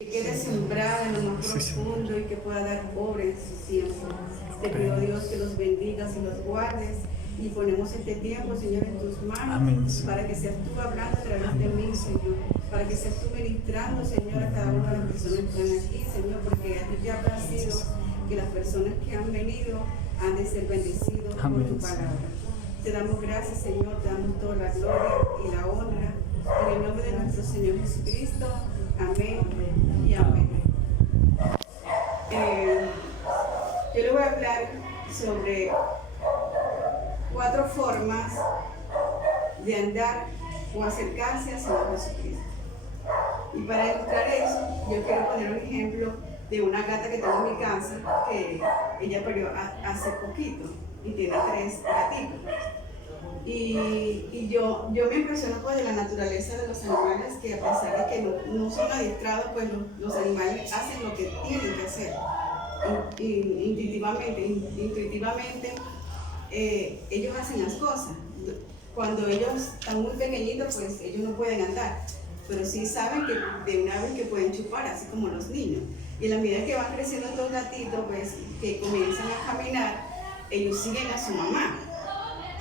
Que quede sembrada en lo más profundo y que pueda dar obra en su tiempo. Te pido, Dios, que los bendigas y los guardes, y ponemos este tiempo, Señor, en tus manos. Amén. Para que seas tú hablando a través de mí, Señor, para que seas tú ministrando, Señor, a cada una de las personas que están aquí, Señor, porque a ti te ha placido que las personas que han venido han de ser bendecidos por tu palabra. Te damos gracias, Señor, te damos toda la gloria y la honra en el nombre de nuestro Señor Jesucristo. Amén y amén. Yo le voy a hablar sobre 4 formas de andar o acercarse al Señor Jesucristo. Y para ilustrar eso, yo quiero poner un ejemplo de una gata que tengo en mi casa, que ella parió hace poquito y tiene 3 gatitos. Y yo me impresiono pues de la naturaleza de los animales, que a pesar de que no son adiestrados, pues los animales hacen lo que tienen que hacer. Intuitivamente, ellos hacen las cosas. Cuando ellos están muy pequeñitos, pues ellos no pueden andar, pero sí saben que de una vez que pueden chupar, así como los niños. Y a la medida que van creciendo estos gatitos, pues que comienzan a caminar, ellos siguen a su mamá,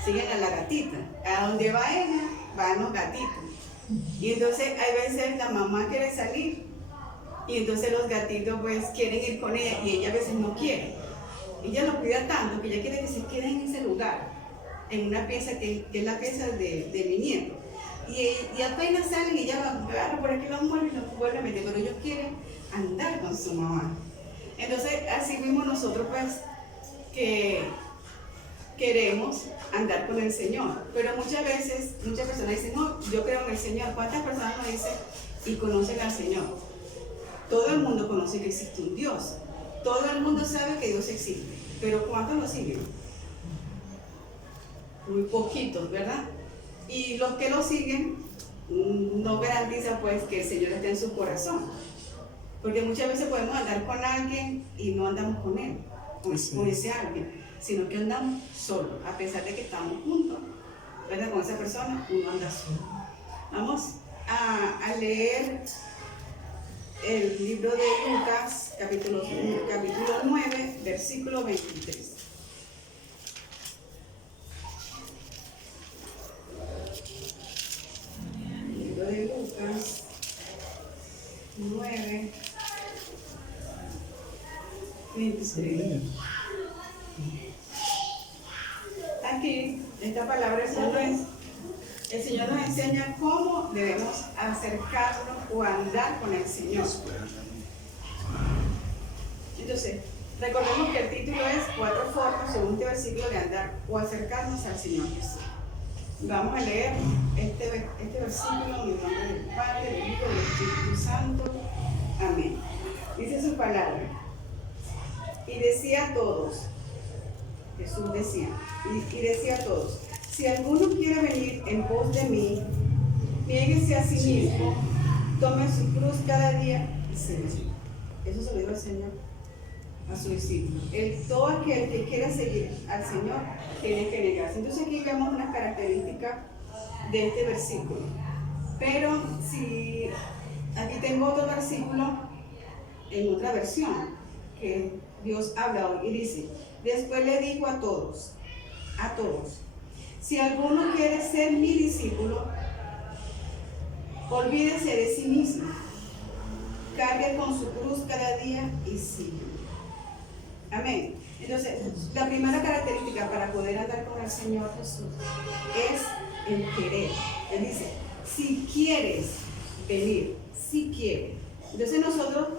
siguen a la gatita. A donde va ella, van los gatitos. Y entonces hay veces la mamá quiere salir y entonces los gatitos pues quieren ir con ella y ella a veces no quiere. Ella lo cuida tanto que ella quiere que se queden en ese lugar, en una pieza que es la pieza de mi nieto. Y apenas salen y ella lo agarra por aquí, lo mueve y lo vuelve a meter, pero ellos quieren andar con su mamá. Entonces así mismo nosotros pues que queremos andar con el Señor, pero muchas veces, muchas personas dicen, no, yo creo en el Señor. ¿Cuántas personas nos dicen y conocen al Señor? Todo el mundo conoce que existe un Dios, todo el mundo sabe que Dios existe, pero ¿cuántos lo siguen? Muy poquitos, ¿verdad? Y los que lo siguen no garantizan pues que el Señor esté en su corazón, porque muchas veces podemos andar con alguien y no andamos con él, con ese alguien, sino que andamos solos, a pesar de que estamos juntos, ¿verdad? Con esa persona uno anda solo. Vamos a leer el libro de Lucas, capítulo 9, versículo 23. El libro de Lucas 9, 23. Aquí, esta palabra, el Señor nos enseña cómo debemos acercarnos o andar con el Señor. Entonces, recordemos que el título es 4 formas, según este versículo, de andar o acercarnos al Señor Jesús. Vamos a leer este versículo en el nombre del Padre, del Hijo y del Espíritu Santo. Amén. Dice su palabra. Y decía a todos, Jesús decía, y decía a todos, si alguno quiere venir en pos de mí, niéguese a sí mismo, tome su cruz cada día y sígueme. Eso se lo dijo el Señor a su discípulo. Todo aquel que quiera seguir al Señor tiene que negarse. Entonces aquí vemos una característica de este versículo. Pero si aquí tengo otro versículo en otra versión que Dios habla hoy y dice, después le dijo a todos, si alguno quiere ser mi discípulo, olvídese de sí mismo, cargue con su cruz cada día y sigue. Amén. Entonces, la primera característica para poder andar con el Señor Jesús es el querer. Él dice, si quieres venir, si quieres. Entonces nosotros,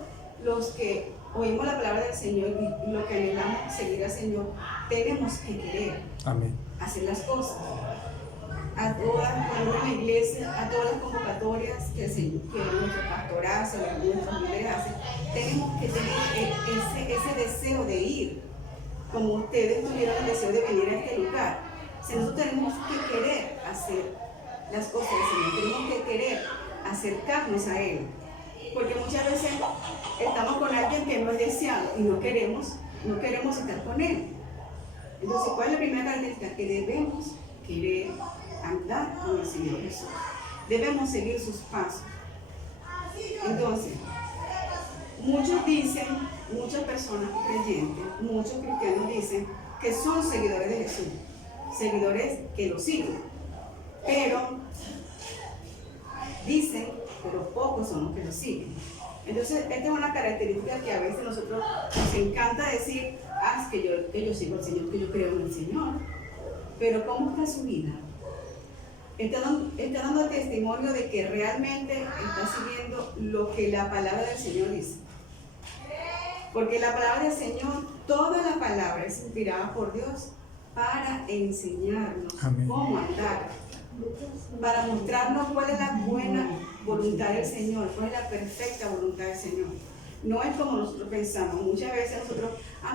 los que oímos la palabra del Señor y lo que anhelamos seguir al Señor, tenemos que querer. Amén. Hacer las cosas. A todas, cuando en la iglesia, a todas las convocatorias que nuestro pastorazo, nuestros líderes hacen, tenemos que tener ese deseo de ir, como ustedes tuvieron el deseo de venir a este lugar. Si nosotros tenemos que querer hacer las cosas del Señor, tenemos que querer acercarnos a Él, porque muchas veces estamos con alguien que no es deseado y no queremos estar con Él. Entonces, ¿cuál es la primera característica? Que debemos querer andar con el Señor Jesús. Debemos seguir sus pasos. Entonces, muchos dicen, muchas personas creyentes, muchos cristianos dicen que son seguidores de Jesús, seguidores que lo siguen, pero dicen, pero pocos son los que lo siguen. Entonces, esta es una característica que a veces nosotros nos encanta decir, es que yo sigo al Señor, que yo creo en el Señor, pero ¿cómo está su vida? Está dando testimonio de que realmente está siguiendo lo que la palabra del Señor dice. Porque la palabra del Señor, toda la palabra es inspirada por Dios para enseñarnos cómo andar, para mostrarnos cuál es la buena voluntad del Señor, cuál es la perfecta voluntad del Señor. No es como nosotros pensamos. Muchas veces nosotros,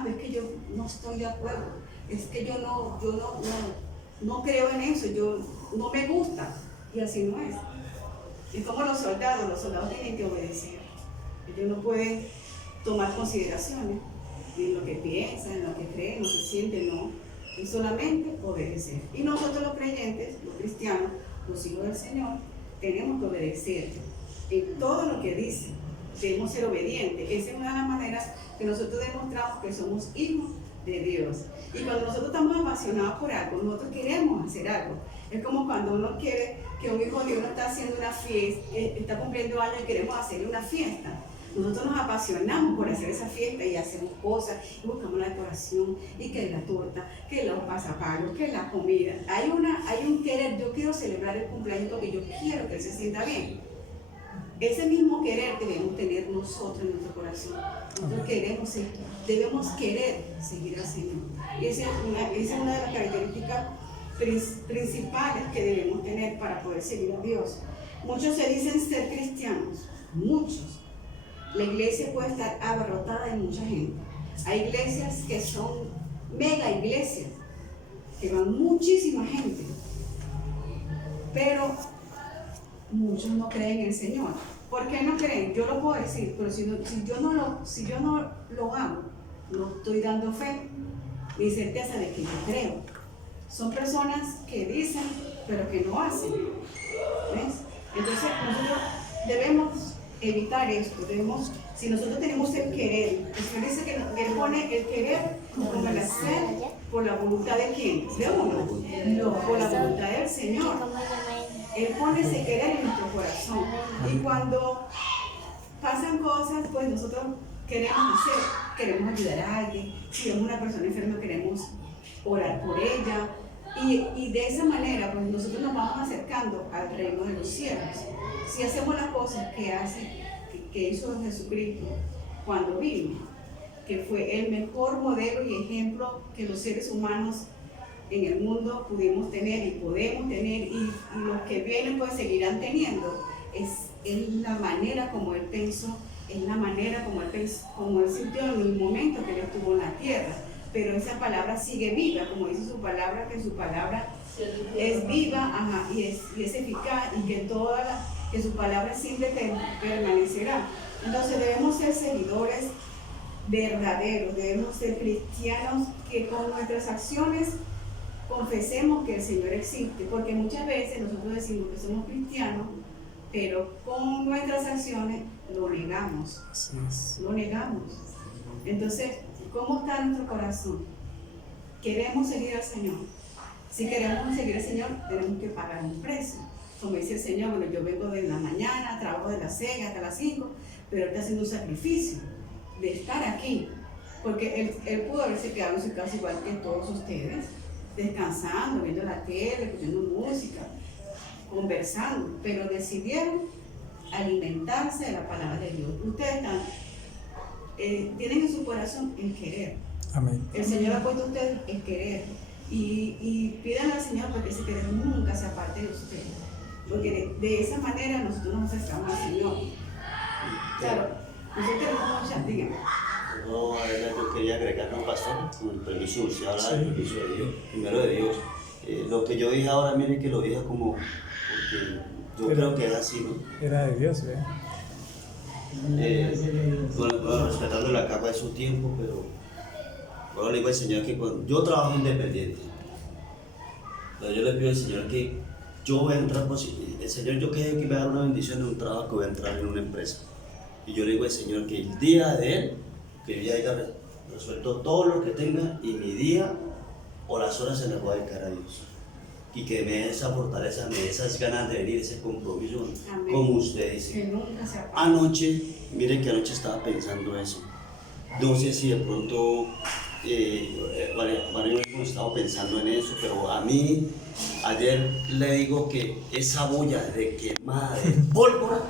es que yo no estoy de acuerdo, es que yo no creo en eso, yo no me gusta, y así no es. Es como los soldados tienen que obedecer. Ellos no pueden tomar consideraciones en lo que piensan, en lo que creen, en lo que sienten, no. Y solamente obedecer. Y nosotros los creyentes, los cristianos, los hijos del Señor, tenemos que obedecer en todo lo que dice. Debemos ser obedientes. Esa es una de las maneras que nosotros demostramos que somos hijos de Dios. Y cuando nosotros estamos apasionados por algo, nosotros queremos hacer algo. Es como cuando uno quiere que un hijo de Dios está haciendo una fiesta, está cumpliendo años y queremos hacerle una fiesta. Nosotros nos apasionamos por hacer esa fiesta y hacemos cosas, y buscamos la decoración, y que la torta, que los pasapalos, que la comida. Hay un querer, yo quiero celebrar el cumpleaños porque yo quiero que él se sienta bien. Ese mismo querer debemos tener nosotros en nuestro corazón. Nosotros debemos querer seguir al Señor. Y esa es una de las características principales que debemos tener para poder seguir a Dios. Muchos se dicen ser cristianos, muchos. La iglesia puede estar abarrotada de mucha gente. Hay iglesias que son mega iglesias, que van muchísima gente, pero muchos no creen en el Señor. ¿Por qué no creen? Yo lo puedo decir, pero si yo no lo hago, no estoy dando fe ni certeza de que yo creo. Son personas que dicen, pero que no hacen. ¿Ves? Entonces nosotros debemos evitar esto. Si nosotros tenemos el querer, el Señor dice que Él pone el querer como el hacer por la voluntad de quién, de uno, no, por la voluntad del Señor. Él pone ese querer en nuestro corazón. Y cuando pasan cosas, pues nosotros queremos ayudar a alguien. Si vemos una persona enferma, queremos orar por ella. Y de esa manera, pues nosotros nos vamos acercando al reino de los cielos. Si hacemos las cosas que hizo Jesucristo cuando vino, que fue el mejor modelo y ejemplo que los seres humanos en el mundo pudimos tener y podemos tener, y los que vienen pues seguirán teniendo, es la manera como Él pensó, es la manera como Él sintió en el momento que Él estuvo en la tierra. Pero esa palabra sigue viva, como dice su palabra, que su palabra es viva, y es eficaz, y que su palabra siempre permanecerá. Entonces debemos ser seguidores verdaderos, debemos ser cristianos que con nuestras acciones confesemos que el Señor existe, porque muchas veces nosotros decimos que somos cristianos, pero con nuestras acciones lo negamos. Lo negamos. Entonces, ¿cómo está nuestro corazón? ¿Queremos seguir al Señor? Si queremos seguir al Señor, tenemos que pagar un precio. Como dice el Señor, bueno, yo vengo de la mañana, trabajo de las 6 hasta las 5, pero Él está haciendo un sacrificio de estar aquí, porque Él pudo haberse quedado en su casa igual que todos ustedes, descansando, viendo la tele, escuchando música, conversando, pero decidieron alimentarse de la palabra de Dios. Ustedes tienen en su corazón el querer. Amén. El Señor ha puesto a ustedes el querer, y pidan al Señor porque ese querer nunca se aparte de ustedes, porque de esa manera nosotros nos acercamos al Señor. Claro, nosotros tenemos muchas, díganme. No, yo quería agregar a un pastor, con el permiso de usted, ahora el permiso de Dios, primero de Dios. Lo que yo dije ahora, miren que lo dije como, porque yo creo que era así, ¿no? Era de Dios, ¿verdad? Bueno, respetando la capa de su tiempo, pero ahora le digo al Señor que cuando yo trabajo independiente, pero yo le pido al Señor que yo voy a entrar, el Señor yo que me va a dar una bendición en un trabajo, que voy a entrar en una empresa. Y yo le digo al Señor que el día de Él, que yo ya haya resuelto todo lo que tenga y mi día o las horas se las voy a dedicar a Dios. Y que me dé esa fortaleza, me dé esas ganas de venir, ese compromiso, Amén. como usted dice. Que nunca se apague. Anoche, miren que anoche estaba pensando eso. No sé si de pronto varios hemos estado pensando en eso, pero a mí ayer le digo que esa bulla de quemada de pólvora,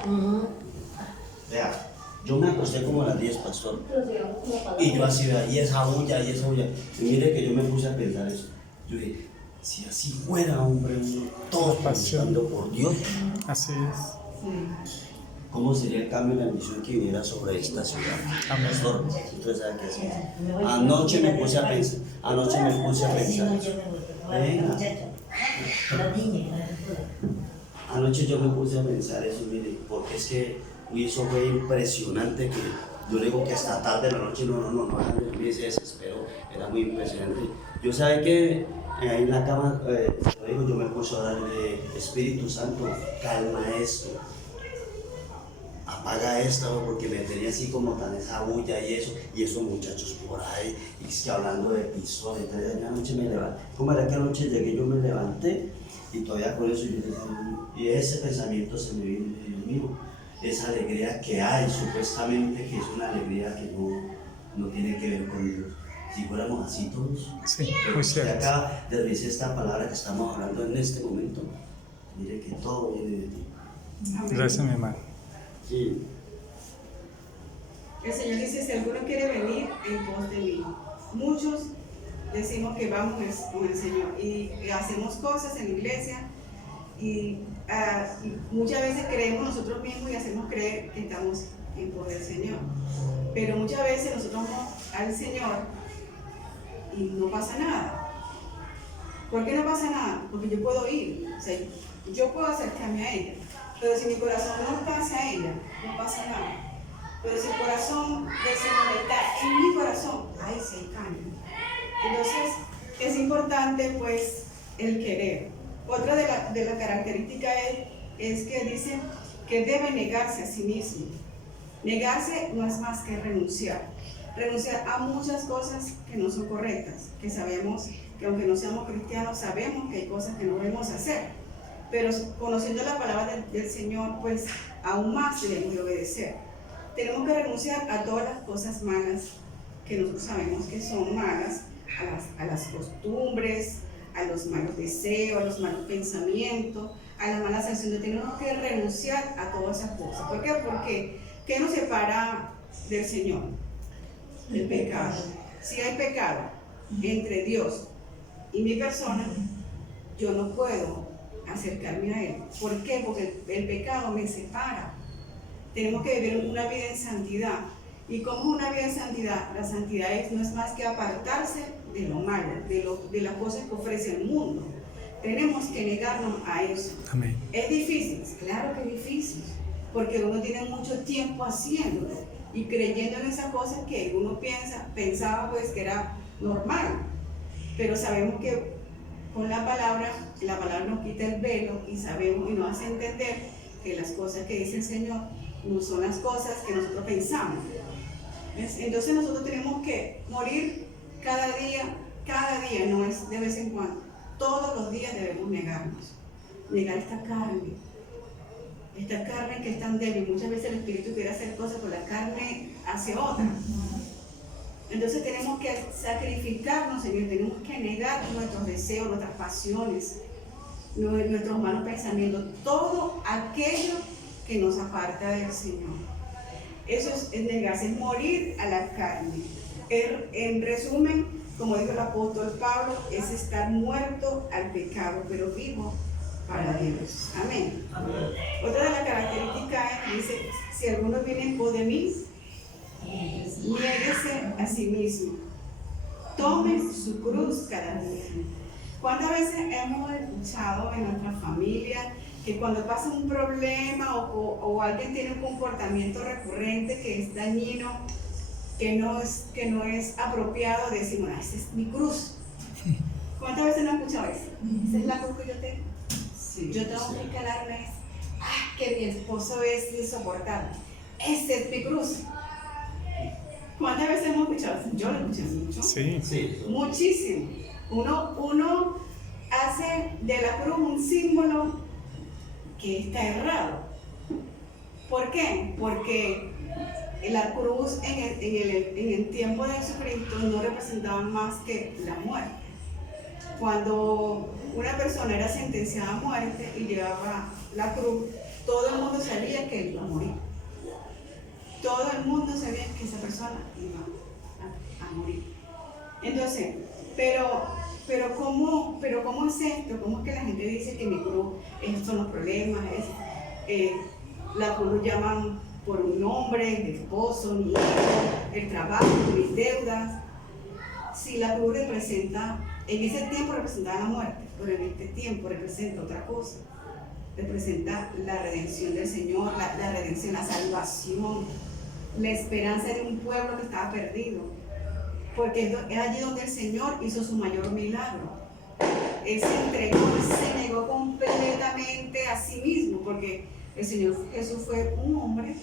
vea, yo me acosté como a las 10, pastor, y yo así, vea, y esa bulla, y mire que yo me puse a pensar eso. Yo dije, si así fuera, hombre, todos pasando por Dios, Así es. Sí. ¿cómo sería el cambio en la misión que viniera sobre esta ciudad? Amén. Pastor, usted sabe qué hacer. Anoche me puse a pensar, Venga. Anoche yo me puse a pensar eso, mire, porque es que eso fue impresionante que yo le digo que hasta tarde de la noche me se desesperó, era muy impresionante. Yo sabe que ahí en la cama, yo me puse a darle Espíritu Santo, calma esto. Apaga esto, porque me tenía así como tan esa bulla y esos muchachos por ahí, y es que hablando de pistola, entonces anoche me levanté, como era que anoche llegué, yo me levanté, y todavía con eso yo decía, y ese pensamiento se me vino, Dios mío, esa alegría que hay, supuestamente que es una alegría que no tiene que ver con Dios. Si fuéramos así todos, Sí, pero muy usted cierto. acaba de decir esta palabra que estamos hablando en este momento, mire que todo viene de ti. Amén. Gracias, mi hermano. Sí. El Señor dice, si alguno quiere venir en pos de mí. Muchos decimos que vamos con el Señor y hacemos cosas en la iglesia y muchas veces creemos nosotros mismos y hacemos creer que estamos en pos del Señor. Pero muchas veces nosotros vamos al Señor y no pasa nada. ¿Por qué no pasa nada? Porque yo puedo ir, o sea, yo puedo acercarme a ella. Pero si mi corazón no está hacia ella, no pasa nada. Pero si el corazón del Señor está en mi corazón, ahí sí hay cambio. Entonces, es importante pues el querer. Otra de las características es que dice que debe negarse a sí mismo. Negarse no es más que renunciar. Renunciar a muchas cosas que no son correctas, que sabemos que aunque no seamos cristianos, sabemos que hay cosas que no debemos hacer. Pero conociendo la palabra del Señor, pues aún más debemos de obedecer. Tenemos que renunciar a todas las cosas malas que nosotros sabemos que son malas, a las costumbres, a los malos deseos, a los malos pensamientos, a las malas acciones. Tenemos que renunciar a todas esas cosas. ¿Por qué? Porque ¿qué nos separa del Señor? El pecado. Si hay pecado entre Dios y mi persona, yo no puedo acercarme a Él. ¿Por qué? Porque el pecado me separa. Tenemos que vivir una vida en santidad. ¿Y cómo es una vida en santidad? La santidad no es más que apartarse de lo malo, de las cosas que ofrece el mundo. Tenemos que negarnos a eso. Amén. ¿Es difícil? Claro que es difícil, porque uno tiene mucho tiempo haciéndolo y creyendo en esas cosas que uno pensaba pues que era normal. Pero sabemos que con la palabra nos quita el velo y sabemos y nos hace entender que las cosas que dice el Señor no son las cosas que nosotros pensamos. ¿Ves? Entonces nosotros tenemos que morir cada día, no es de vez en cuando. Todos los días debemos negarnos. Negar esta carne que es tan débil. Muchas veces el espíritu quiere hacer cosas, pero la carne hace otra. Entonces tenemos que sacrificarnos, Señor, tenemos que negar nuestros deseos, nuestras pasiones, nuestros malos pensamientos, todo aquello que nos aparta del Señor. Eso es negarse, es morir a la carne. En resumen, como dijo el apóstol Pablo, es estar muerto al pecado, pero vivo para Dios. Amén. Amén. Otra de las características es que dice, si alguno viene en pos de mí, niéguese a sí mismo. Tome su cruz cada día. ¿Cuántas veces hemos escuchado en nuestra familia que cuando pasa un problema o alguien tiene un comportamiento recurrente que es dañino, que no es apropiado, decimos, esa es mi cruz? ¿Cuántas veces no has escuchado eso? Esa es la cruz que yo tengo. Sí, Yo tengo que calarme eso. Que mi esposo es insoportable. esta es mi cruz. ¿Cuántas veces hemos escuchado eso? Yo lo escuché mucho. Sí. Sí. Muchísimo. Uno hace de la cruz un símbolo que está errado. ¿Por qué? Porque la cruz en el tiempo de Jesucristo no representaba más que la muerte. Cuando una persona era sentenciada a muerte y llevaba la cruz, todo el mundo sabía que él iba a morir. Todo el mundo sabía que esa persona iba a morir. Entonces, pero ¿cómo es esto? ¿Cómo es que la gente dice que mi cruz, estos son los problemas? La cruz lo llaman por un nombre, el esposo, mi hijo, el trabajo, mis deudas. Si la cruz representa, en ese tiempo representaba la muerte, pero en este tiempo representa otra cosa. Representa la redención del Señor, la redención, la salvación, la esperanza de un pueblo que estaba perdido. Porque es allí donde el Señor hizo su mayor milagro. Él se entregó, se negó completamente a sí mismo, porque el Señor Jesús fue un hombre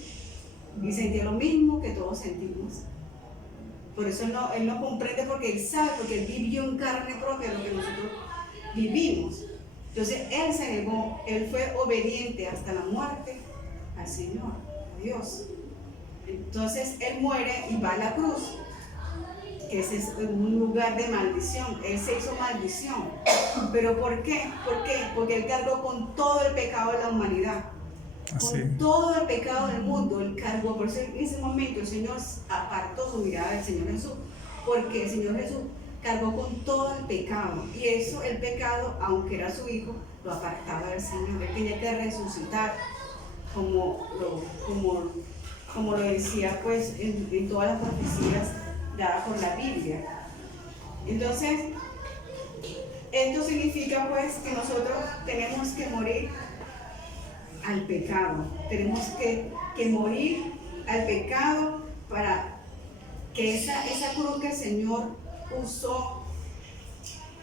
y sentía lo mismo que todos sentimos. Por eso él no comprende, porque él sabe, porque él vivió en carne propia lo que nosotros vivimos. Entonces él se negó, él fue obediente hasta la muerte al Señor, a Dios. Entonces él muere y va a la cruz, que ese es un lugar de maldición. Él se hizo maldición. ¿Pero por qué? ¿Por qué? Porque él cargó con todo el pecado de la humanidad. Con todo el pecado del mundo, él cargó. Por eso en ese momento el Señor apartó su mirada del Señor Jesús, porque el Señor Jesús cargó con todo el pecado, y eso, el pecado, aunque era su hijo, lo apartaba del Señor. Él tenía que resucitar, como lo decía pues en todas las profecías dadas por la Biblia. Entonces, esto significa pues que nosotros tenemos que morir al pecado. Tenemos que morir al pecado para que esa cruz que el Señor usó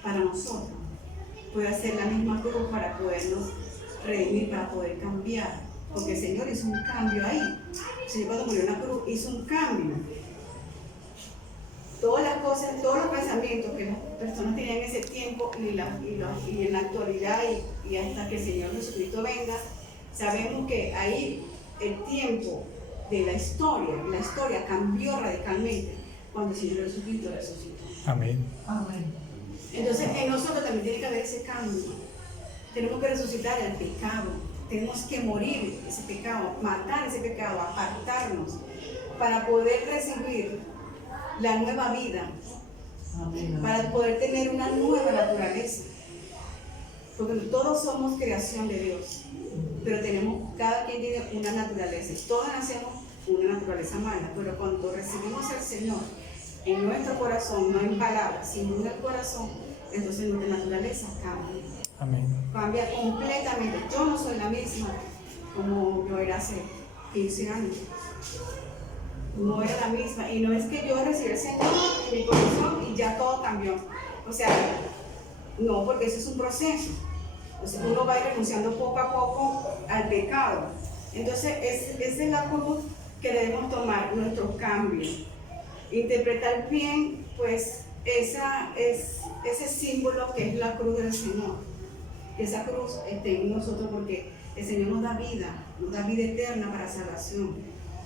para nosotros pueda ser la misma cruz para podernos redimir, para poder cambiar. Porque el Señor hizo un cambio ahí. El Señor, cuando murió en la cruz, hizo un cambio. Todas las cosas, todos los pensamientos que las personas tenían en ese tiempo y en la actualidad y hasta que el Señor Jesucristo venga, sabemos que ahí el tiempo de la historia cambió radicalmente cuando el Señor Jesucristo resucitó. Amén. Amén. Entonces en nosotros también tiene que haber ese cambio. Tenemos que resucitar el pecado, tenemos que morir ese pecado, matar ese pecado, apartarnos para poder recibir la nueva vida, Amén. para poder tener una nueva naturaleza. Porque todos somos creación de Dios, pero cada quien tiene una naturaleza. Todos nacemos con una naturaleza mala, pero cuando recibimos al Señor en nuestro corazón, no en palabras, sino en el corazón, entonces nuestra naturaleza cambia. Amén. Cambia completamente. Yo no soy la misma como yo era hace 15 años. No era la misma. Y no es que yo recibí al Señor en mi corazón y ya todo cambió. O sea, no, porque eso es un proceso. Entonces uno va a ir renunciando poco a poco al pecado. Entonces esa es la cruz que debemos tomar, nuestros cambios. Interpretar bien, pues, ese símbolo que es la cruz del Señor. Que esa cruz esté en nosotros, porque el Señor nos da vida eterna para salvación.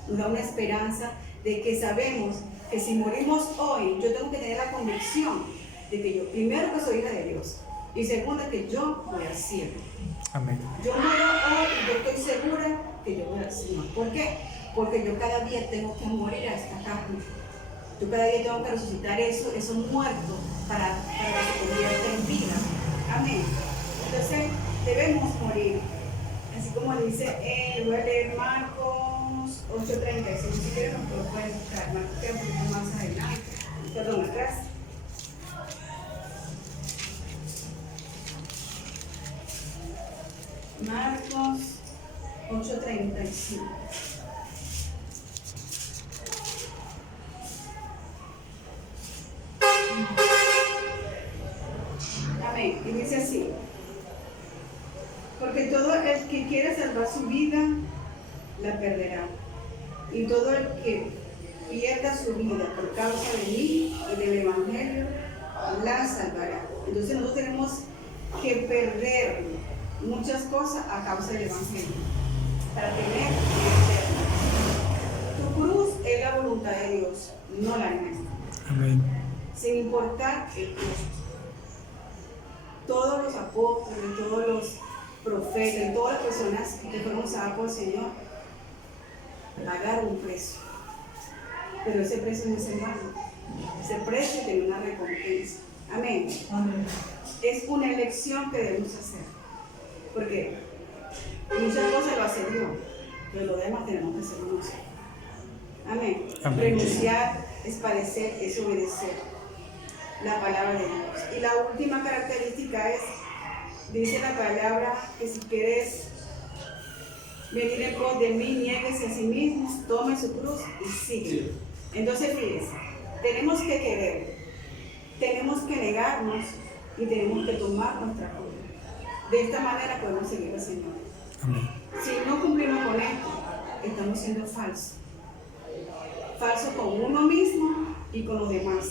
Nos da una esperanza de que sabemos que si morimos hoy, yo tengo que tener la convicción de que yo, primero, que soy hija de Dios, y segundo, que yo voy al cielo. Amén. Yo muero hoy y yo estoy segura que yo voy al cielo. ¿Por qué? Porque yo cada día tengo que morir a esta carne. Yo cada día tengo que resucitar eso muerto para que se convierta en vida. Amén. Entonces, debemos morir. Así como dice, voy a leer Marcos 8:35. Si quieren, lo pueden buscar. Marcos, un poquito más adelante. Perdón, atrás. Marcos 8:35. Amén. Y dice así: porque todo el que quiere salvar su vida, la perderá. y todo el que pierda su vida por causa de mí y del Evangelio, la salvará. Entonces nosotros tenemos que perder muchas cosas a causa del Evangelio, para tener vida eterna. Tu cruz es la voluntad de Dios, no la nuestra. Amén. Sin importar el costo. Todos los apóstoles, todos los profetas, todas las personas que fueron usadas por el Señor, pagaron un precio. Pero ese precio no es en vano. Ese precio tiene una recompensa. Amén. Amén. Es una elección que debemos hacer. Porque muchas cosas lo hace Dios, pero lo demás tenemos que hacerlo nosotros. Amén. Amén. Renunciar es padecer, es obedecer la palabra de Dios. Y la última característica es, dice la palabra, que si quieres venir en pos de mí, niéguese a sí mismo, tome su cruz y sigue. Entonces, fíjense, tenemos que querer, tenemos que negarnos y tenemos que tomar nuestra cruz. De esta manera podemos seguir al Señor. Amén. Si no cumplimos con esto, estamos siendo falsos. Falsos con uno mismo y con los demás.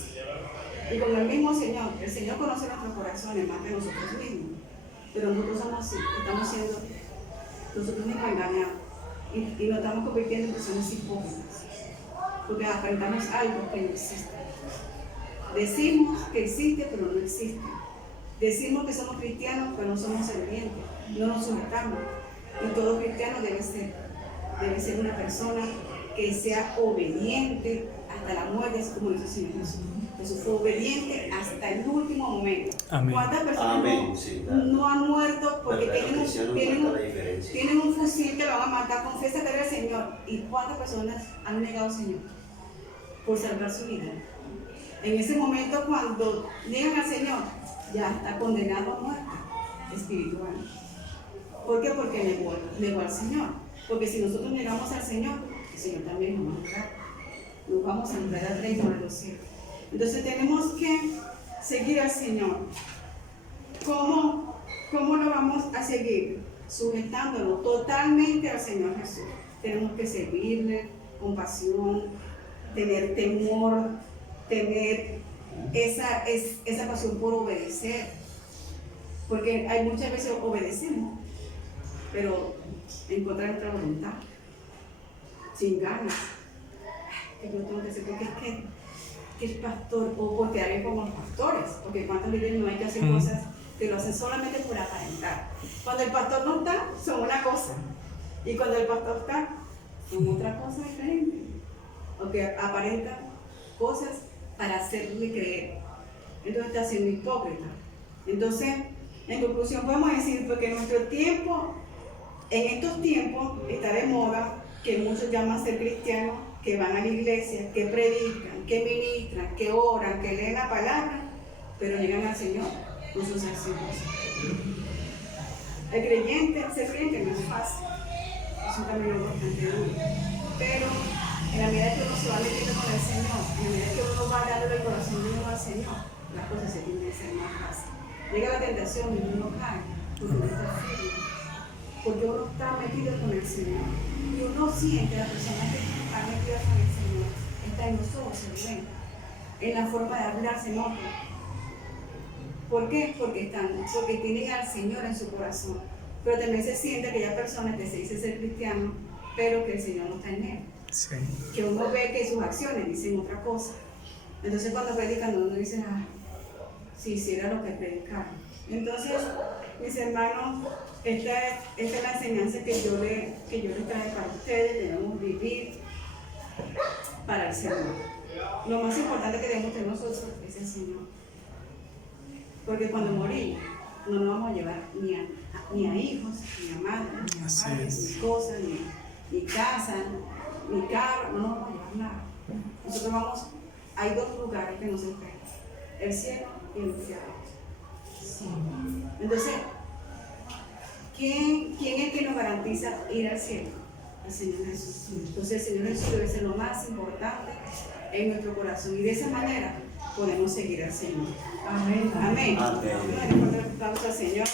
Y con el mismo Señor. El Señor conoce nuestros corazones más que nosotros mismos. Pero nosotros somos así, estamos siendo nosotros mismos engañados. Y nos estamos convirtiendo en personas hipócritas. Porque aparentamos algo que no existe. Decimos que existe, pero no existe. Decimos que somos cristianos, pero no somos obedientes. No nos sujetamos. Y todo cristiano debe ser una persona que sea obediente hasta la muerte, así como dice el Señor Jesús. Jesús fue obediente hasta el último momento. Amén. ¿Cuántas personas Amén, sí, claro. no han muerto porque tienen un fusil que lo van a matar? Confiesa que eres el Señor. ¿Y cuántas personas han negado al Señor por salvar su vida? En ese momento, cuando niegan al Señor, ya está condenado a muerte espiritual. ¿Por qué? Porque negó al Señor. Porque si nosotros negamos al Señor, el Señor también nos va a negar. Nos vamos a entrar al reino de los cielos. Entonces tenemos que seguir al Señor. ¿Cómo lo vamos a seguir? Sujetándonos totalmente al Señor Jesús. Tenemos que seguirle con pasión, tener temor, tener esa pasión por obedecer. Porque hay muchas veces obedecemos, pero en contra de nuestra voluntad, sin ganas. Que yo tengo que hacer porque es que el pastor, o porque haré como los pastores, porque cuántos líderes no hay que hacer cosas que lo hacen solamente por aparentar. Cuando el pastor no está, son una cosa, y cuando el pastor está, son otra cosa diferente, o que aparentan cosas para hacerle creer. Entonces está siendo hipócrita. Entonces, en conclusión podemos decir, porque en nuestro tiempo, en estos tiempos está de moda que muchos llaman ser cristianos, que van a la iglesia, que predican, que ministran, que oran, que leen la palabra, pero llegan al Señor con sus acciones. Ser creyente no es fácil, es un camino bastante duro, pero en la medida que uno se va metiendo con el Señor, en la medida que uno va dándole el corazón de uno al Señor, las cosas se tienen que ser más fáciles. Llega la tentación y uno cae, porque uno está firme, porque uno está metido con el Señor. Y uno siente, la persona que está metida con el Señor, está en los ojos, se ven, en la forma de hablar, se nota. ¿Por qué? Porque tienen al Señor en su corazón. Pero también se siente aquella persona que se dice ser cristiano, pero que el Señor no está en él. Sí. Que uno ve que sus acciones dicen otra cosa. Entonces cuando predican uno dice, si hiciera lo que predicaron. Entonces, mis hermanos, esta es la enseñanza que yo les traigo para ustedes. Debemos vivir para el Señor. Lo más importante que debemos tener nosotros es el Señor. Porque cuando morimos, no nos vamos a llevar ni a hijos, ni a madres, ni a padres, ni cosas, ni casa, ni carro, no nos vamos a llevar nada. Nosotros hay dos lugares que nos esperan, el cielo y el infierno. Sí. Entonces, ¿quién es el que nos garantiza ir al cielo? El Señor Jesús. Entonces el Señor Jesús debe ser lo más importante en nuestro corazón, y de esa manera podemos seguir al Señor. Amén. Amén. Amén. Vamos a darle un aplauso al Señor.